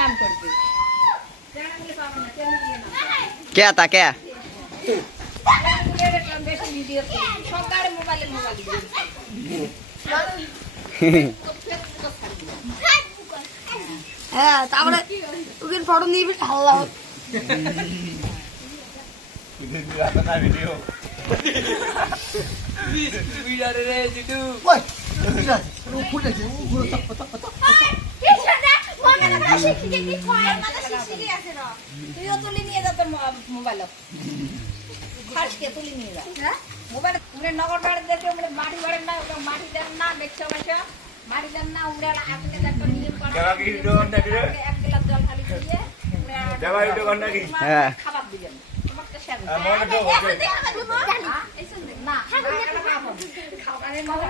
নাম করবে क्या था क्या সকালে মোবাইলে মোবাইল হ্যাঁ তারপরে ওকে ফটো নিয়ে হাল্লা ভিডিও রে জিটু ওই ও ফুটে আছে ও পুরো তুইও তুলি নিয়ে যা তোর মোবাইল ফার্স্টকে তুলি নিয়ে যা মোবাইল উমরে নগর বাড়ি দেখে উমরে মাটি বাড়ি না ওটা মাটি দেন না দেখছো মাসা মাটি দেন না উমরে আপনি একটা নিয়ম করে দেবা কি ভিডিও বান্না দিলে এক গ্লাস জল খালি দিয়ে দেবা ভিডিও বান্না কি হ্যাঁ খাবার দিবেন তোমাকে শেয়ার মনে তো না খাবারের মজা